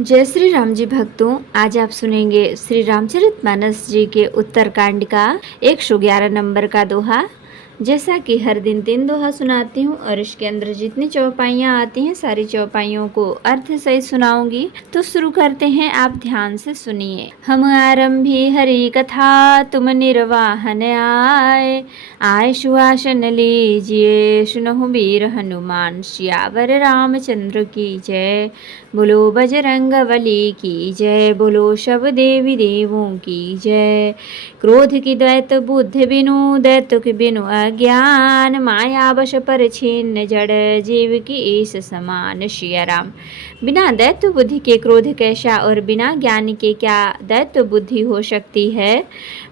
जय श्री राम जी भक्तों, आज आप सुनेंगे श्री रामचरितमानस जी के उत्तरकांड का 111 नंबर का दोहा। जैसा कि हर दिन 3 दोहा सुनाती हूँ और इसके अंदर जितनी चौपाइयाँ आती हैं सारी चौपाइयों को अर्थ सहित सुनाऊंगी। तो शुरू करते हैं, आप ध्यान से सुनिए। हम आरंभी हरि कथा, तुम निर्वाहन आए सुहासन लीजिए, सुनहु वीर हनुमान सियावर रामचंद्र की जय। बोलो बजरंग बली की जय, बोलो सब देवी देवों की जय। क्रोध की दैत बुद्धि बिनु, दैत्य की बिनु अज्ञान, माया वश पर छिन्न जड़, जीव की ईश समान। सिया राम। बिना दैत्य बुद्धि के क्रोध कैसा, और बिना ज्ञान के क्या दैत्य बुद्धि हो सकती है।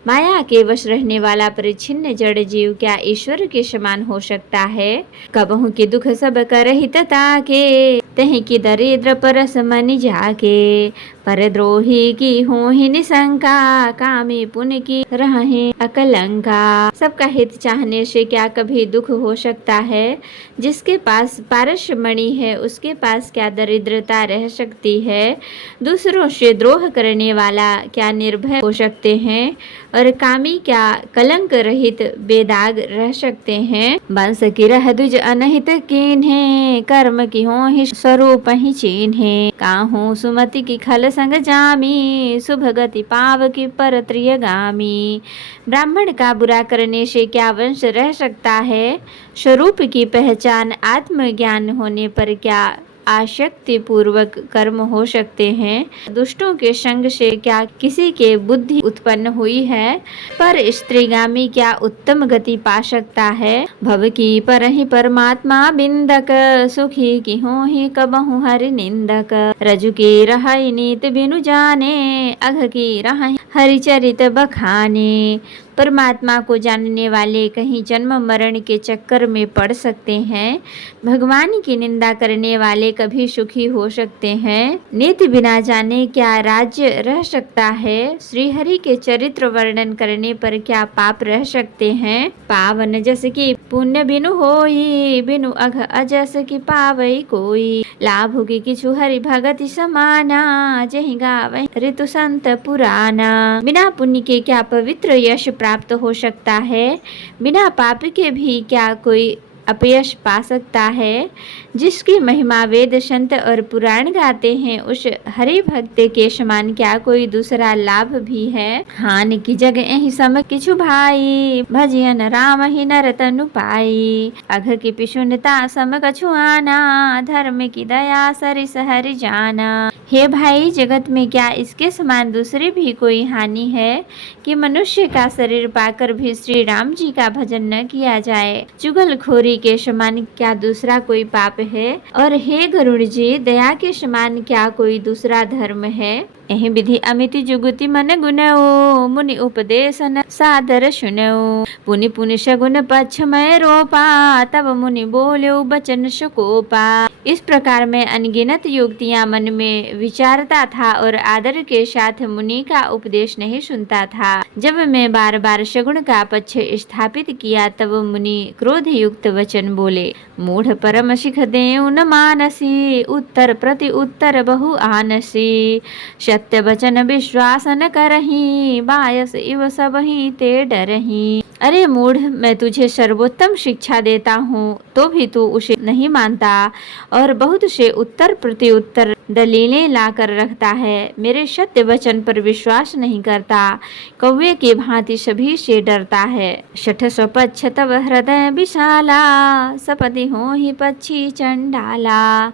माया के वश रहने वाला परिच्छिन्न जड़ जीव क्या ईश्वर के समान हो सकता है। कबहु के दुख सब कर हित ताके, तहि की दरिद्र परस मनि जाके। पर द्रोही की हो ही निशंका, कामी पुण्य की रहे अकलंका। सबका हित चाहने से क्या कभी दुख हो सकता है। जिसके पास पारस मणि है उसके पास क्या दरिद्रता रह सकती है। दूसरों से द्रोह करने वाला क्या निर्भय हो सकते हैं, और कामी क्या कलंक रहित बेदाग रह सकते हैं। वंश की रह दुज अनहित कीन्हे, कर्म की हो ही स्वरूप ही चीन्हे। काहू सुमति की खल संग जामी, शुभ गति पाव की पर त्रियगामी। ब्राह्मण का बुरा करने से क्या वंश रह सकता है। स्वरूप की पहचान आत्मज्ञान होने पर क्या आसक्ति पूर्वक कर्म हो सकते हैं। दुष्टों के संग से क्या किसी के बुद्धि उत्पन्न हुई है, पर स्त्रीगामी क्या उत्तम गति पा सकता है। भव की पर ही परमात्मा बिंदक, सुखी की हो ही कबहु हरि निंदक। रजु की रहै नीत बिनु जाने, अघ की रहै हरिचरित बखाने। परमात्मा को जानने वाले कहीं जन्म मरण के चक्कर में पड़ सकते हैं। भगवान की निंदा करने वाले कभी सुखी हो सकते हैं। नीति बिना जाने क्या राज्य रह सकता है। श्री हरि के चरित्र वर्णन करने पर क्या पाप रह सकते हैं। पावन जस की पुण्य बिनु होई, बिनु अघ अजस की पावई कोई। लाभ की किछु हरि भगति समाना, जहि गावै ऋतु संत पुराना। बिना पुण्य के क्या पवित्र यश प्राप्त हो सकता है। बिना पाप के भी क्या कोई अपयश पा सकता है। जिसकी महिमा वेद संत और पुराण गाते हैं, उस हरि भक्त के समान क्या कोई दूसरा लाभ भी है। हानि की जग एहि सम किछु भाई, भजियन राम ही नर तनु पाई। अघ की पिशुनता सम कछु आना, धर्म की दया सरिस हरि जाना। हे भाई, जगत में क्या इसके समान दूसरी भी कोई हानि है कि मनुष्य का शरीर पाकर भी श्री राम जी का भजन न किया जाए। चुगलखोरी के समान क्या दूसरा कोई पाप है, और हे गरुड़ जी, दया के समान क्या कोई दूसरा धर्म है। एहि विधि अमिति जुगति मन गुनऊ, मुनि उपदेशन सादर सुनऊ। पुनि पुनि सगुन पक्षमय रोपा, तब मुनि बोल्यो बचन सुकोपा। इस प्रकार मैं अनगिनत युक्तियां मन में विचारता था और आदर के साथ मुनि का उपदेश नहीं सुनता था। जब मैं बार बार सगुण का पक्ष स्थापित किया, तब मुनि क्रोध युक्त वचन बोले। मूढ़ परम सिख देउ न मानसी, उत्तर प्रति उत्तर बहु आनसी। सत्य वचन विश्वास न करही, बायस इव सब ही ते डरही। अरे मूढ़, मैं तुझे सर्वोत्तम शिक्षा देता हूँ तो भी तू उसे नहीं मानता, और बहुत से उत्तर प्रति उत्तर दलीलें लाकर रखता है। मेरे सत्य वचन पर विश्वास नहीं करता, कौवे की भांति सभी से डरता है। शठ स्वपच्छ तव हृदय विशाला, सपति हो ही पक्षी चंडाला।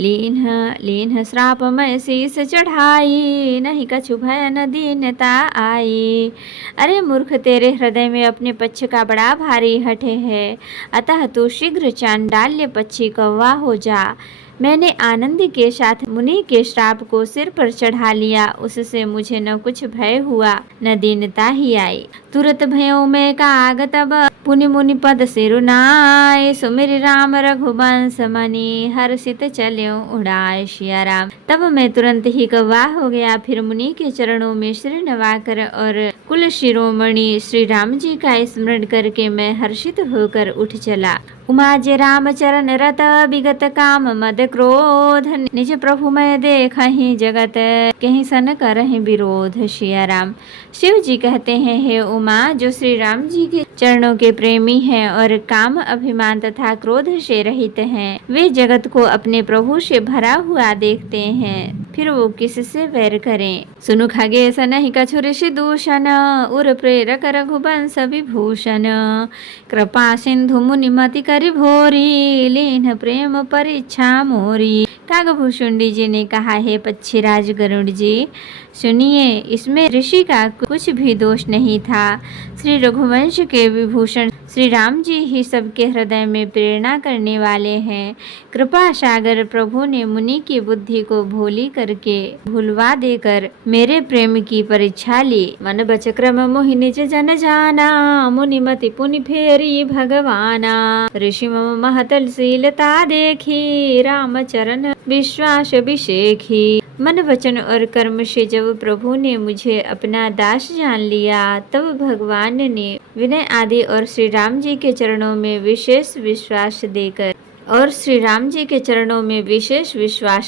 लीन्ह लीन्ह श्राप में शीस चढ़ाई, नहीं कछु भय न दीनता आई। अरे मूर्ख, तेरे हृदय में अपने पक्ष का बड़ा भारी हठ है, अतः तू शीघ्र चांडाल्य पक्षी कौवा हो जा। मैंने आनंद के साथ मुनि के श्राप को सिर पर चढ़ा लिया, उससे मुझे न कुछ भय हुआ न दीनता ही आई। तुरत भयो में काग तब पुनि मुनि पद सिरुनाय, सुमिर राम रघुवंश मनि, हर्षित चल्यों उड़ाए सिया राम। तब मैं तुरंत ही गवाह हो गया, फिर मुनि के चरणों में सिर नवाकर और कुल शिरोमणि श्री राम जी का स्मरण करके मैं हर्षित होकर उठ चला। उमाजे राम चरण रत, विगत काम मद क्रोध, निज प्रभु मैं देखहि जगत, कहीं सन करहि विरोध सिया राम। शिव जी कहते हैं, हे उमा, जो श्री राम जी के चरणों के प्रेमी हैं और काम अभिमान तथा क्रोध से रहित हैं, वे जगत को अपने प्रभु से भरा हुआ देखते हैं, फिर वो किससे वैर करें। सुनु खगेश नहीं कछु ऋषि दूषण, उर प्रेरक रघुवंश विभूषण, कृपा सिंधु मुनिमति करि भोरी, लीन प्रेम परीक्षा मोरी। कागभूषुंडी जी ने कहा, हे पक्षीराज गरुड़ जी, सुनिए, इसमें ऋषि का कुछ भी दोष नहीं था। श्री रघुवंश के विभूषण श्री राम जी ही सबके हृदय में प्रेरणा करने वाले हैं। कृपा सागर प्रभु ने मुनि की बुद्धि को भोली करके भुलवा देकर मेरे प्रेम की परीक्षा ली। मन बच क्रम मोहि निज जन जाना, मुनिमति पुनि फेरी भगवाना, ऋषि मम महतशीलता देखी, राम चरण विश्वास विशेखी। मन वचन और कर्म से जब प्रभु ने मुझे अपना दास जान लिया, तब भगवान ने विनय आदि और श्री राम जी के चरणों में विशेष विश्वास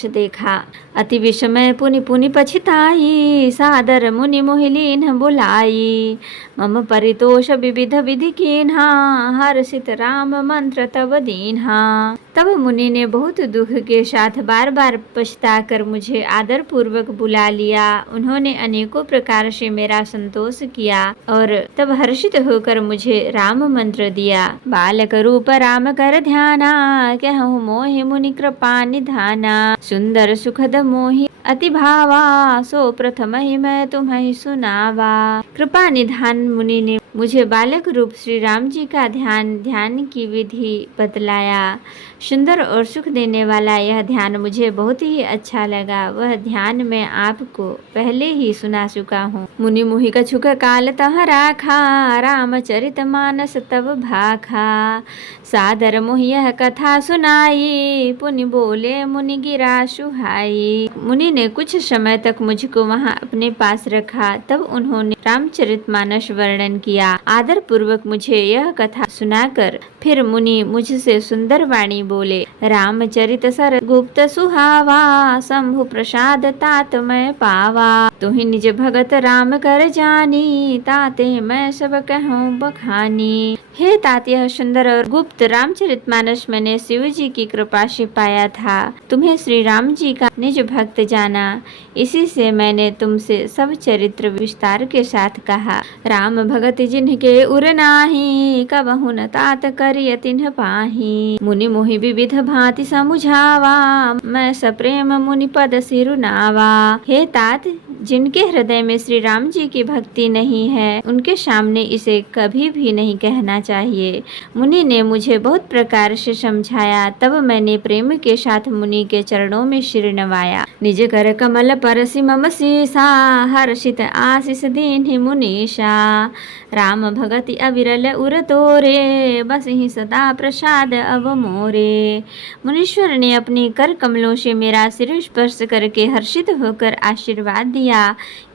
देखा। अति विषमय पुनि पुनि पछिताई, सादर मुनि मोहि लीन्ह बुलाई, मम परितोष विविध विधि कीन्हा, हर्षित राम मंत्र तब दीन्हा। तब मुनि ने बहुत दुख के साथ बार बार पछता कर मुझे आदर पूर्वक बुला लिया। उन्होंने अनेकों प्रकार से मेरा संतोष किया और तब हर्षित होकर मुझे राम मंत्र दिया। बालक रूप राम कर ध्याना, कहूँ मोहि मुनि कृपा निधाना, सुंदर सुखद मोहि अति भावा, सो प्रथम ही मैं तुम्हें सुनावा। कृपा निधान मुनि ने मुझे बालक रूप श्री राम जी का ध्यान की विधि बतलाया। सुंदर और सुख देने वाला यह ध्यान मुझे बहुत ही अच्छा लगा। वह ध्यान मैं आपको पहले ही सुना चुका हूँ। मुनि मोहि कछुक काल तह राखा, रामचरित मानस तब भाखा, सादर मोहि यह कथा सुनाई, पुनि बोले मुनि गिरा सुहाई। मुनि ने कुछ समय तक मुझको वहाँ अपने पास रखा, तब उन्होंने रामचरितमानस वर्णन किया। आदर पूर्वक मुझे यह कथा सुनाकर फिर मुनि मुझसे सुंदर वाणी बोले। रामचरित सर गुप्त सुहावा, शंभु प्रसाद तात मैं पावा, तुहि निज भगत राम कर जानी, ताते मैं सब कहूँ बखानी। हे तात, यह सुंदर और गुप्त रामचरितमानस मैंने शिव जी की कृपा से पाया था। तुम्हें श्री राम जी का निज भक्त जाना, इसी से मैंने तुमसे सब चरित्र विस्तार के साथ कहा। राम भगत जिनके उर नाही, कबहु न तात करिय तिन्ह पाही, मुनि मोहि विविध भांति समुझावा, मैं सप्रेम मुनि पद सिरुनावा। हे तात, जिनके हृदय में श्री राम जी की भक्ति नहीं है, उनके सामने इसे कभी भी नहीं कहना चाहिए। मुनि ने मुझे बहुत प्रकार से समझाया, तब मैंने प्रेम के साथ मुनि के चरणों में सिर नवाया। निज कर कमल परसि मम सीसा, हर्षित आशीष दीन्हि मुनीषा, राम भगति अविरल उर तोरे, बसहि सदा प्रसाद अब मोरे। मुनीश्वर ने अपने कर कमलों से मेरा सिर स्पर्श करके हर्षित होकर आशीर्वाद दिया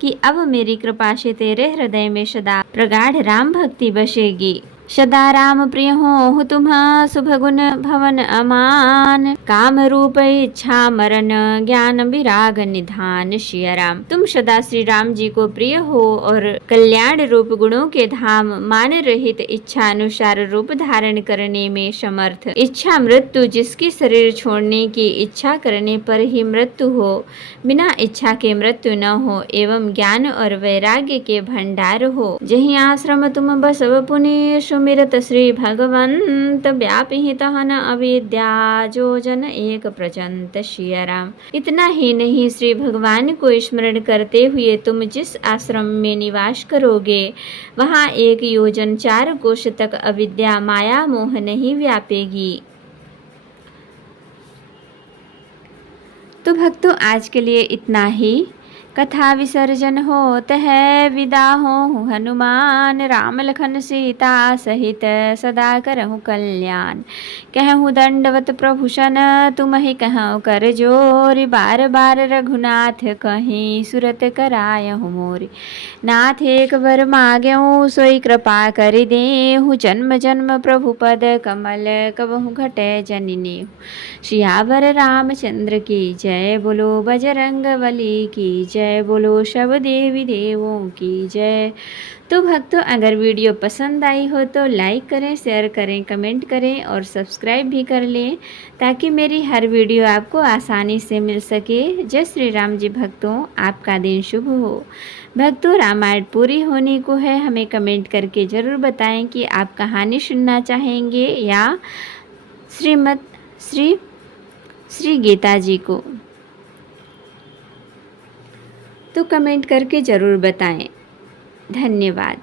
कि अब मेरी कृपा से तेरे हृदय में सदा प्रगाढ़ राम भक्ति बसेगी। सदा राम प्रिय हो तुम, शुभ गुण भवन अमान, काम रूप इच्छा मरण, ज्ञान विराग निधान सिया राम। तुम सदा श्री राम जी को प्रिय हो और कल्याण रूप गुणों के धाम, मान रहित इच्छा अनुसार रूप धारण करने में समर्थ, इच्छा मृत्यु, जिसकी शरीर छोड़ने की इच्छा करने पर ही मृत्यु हो, बिना इच्छा के मृत्यु न हो, एवं ज्ञान और वैराग्य के भंडार हो। जहि आश्रम तुम बसव पुनि, सुमिरत श्री भगवंत, व्यापी तहन अविद्या, जो जन एक प्रचंत सिया राम। इतना ही नहीं, श्री भगवान को स्मरण करते हुए तुम जिस आश्रम में निवास करोगे, वहाँ 1 योजन 4 कोश तक अविद्या माया मोह नहीं व्यापेगी। तो भक्तों, आज के लिए इतना ही। कथा विसर्जन होत है, विदा हो हनुमान, राम लखन सीता सहित सदा करहु कल्याण। कहूँ दंडवत प्रभु सन, तुमहि कहूँ कर जोर, बार बार रघुनाथ कहीं सुरत करायहु मोर। नाथ एक बर माग्यऊ, सोई कृपा कर देहु, जन्म जन्म प्रभु पद कमल कबहु घटै जनिनेहु। सियावर रामचंद्र की जय, बोलो बजरंग बली की जय, बोलो सब देवी देवों की जय। तो भक्तों, अगर वीडियो पसंद आई हो तो लाइक करें, शेयर करें, कमेंट करें और सब्सक्राइब भी कर लें, ताकि मेरी हर वीडियो आपको आसानी से मिल सके। जय श्री राम जी भक्तों, आपका दिन शुभ हो। भक्तों, रामायण पूरी होने को है, हमें कमेंट करके ज़रूर बताएं कि आप कहानी सुनना चाहेंगे या श्री गीता जी को। तो कमेंट करके ज़रूर बताएं। धन्यवाद।